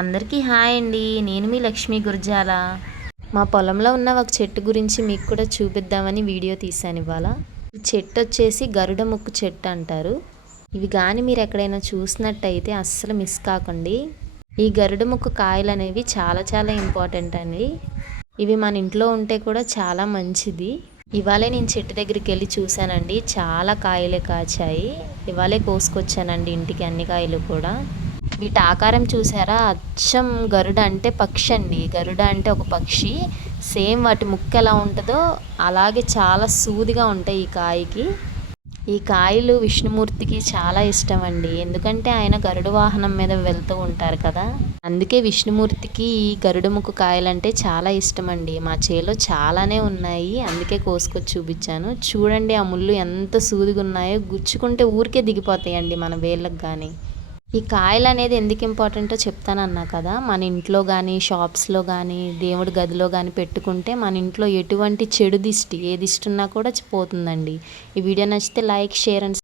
అందరికీ హాయ్ అండి. నేను మీ లక్ష్మీ గుర్జాల. మా పొలంలో ఉన్న ఒక చెట్టు గురించి మీకు కూడా చూపిద్దామని వీడియో తీశాను ఇవాళ. ఈ చెట్టు వచ్చేసి గరుడ ముక్కు చెట్టు అంటారు. ఇవి కానీ మీరు ఎక్కడైనా చూసినట్టయితే అస్సలు మిస్ కాకండి. ఈ గరుడ ముక్కు కాయలు అనేవి చాలా చాలా ఇంపార్టెంట్ అండి. ఇవి మన ఇంట్లో ఉంటే కూడా చాలా మంచిది. ఇవాళే నేను చెట్టు దగ్గరికి వెళ్ళి చూశానండి. చాలా కాయలే కాచాయి. ఇవాళే కోసుకొచ్చానండి ఇంటికి అన్ని కాయలు కూడా. వీటి ఆకారం చూసారా, అచ్చం గరుడ అంటే పక్షి అండి. గరుడ అంటే ఒక పక్షి. సేమ్ వాటి ముక్కు ఎలా ఉంటుందో అలాగే చాలా సూదిగా ఉంటాయి ఈ కాయకి. ఈ కాయలు విష్ణుమూర్తికి చాలా ఇష్టం అండి. ఎందుకంటే ఆయన గరుడ వాహనం మీద వెళ్తూ ఉంటారు కదా, అందుకే విష్ణుమూర్తికి ఈ గరుడ ముక్కు కాయలంటే చాలా ఇష్టం అండి. మా చేలో చాలానే ఉన్నాయి, అందుకే కోసుకొచ్చి చూపించాను. చూడండి ఆ ముళ్ళు ఎంత సూదిగా ఉన్నాయో, గుచ్చుకుంటే ఊరికే దిగిపోతాయండి మన వేళ్ళకి కానీ. ఈ కాయలు అనేది ఎందుకు ఇంపార్టెంటో చెప్తానన్నా కదా, మన ఇంట్లో కానీ షాప్స్లో కానీ దేవుడి గదిలో కానీ పెట్టుకుంటే మన ఇంట్లో ఎటువంటి చెడు దిష్టి ఏ దిష్టి ఉన్నా కూడా పోతుందండి. ఈ వీడియో నచ్చితే లైక్, షేర్ అండ్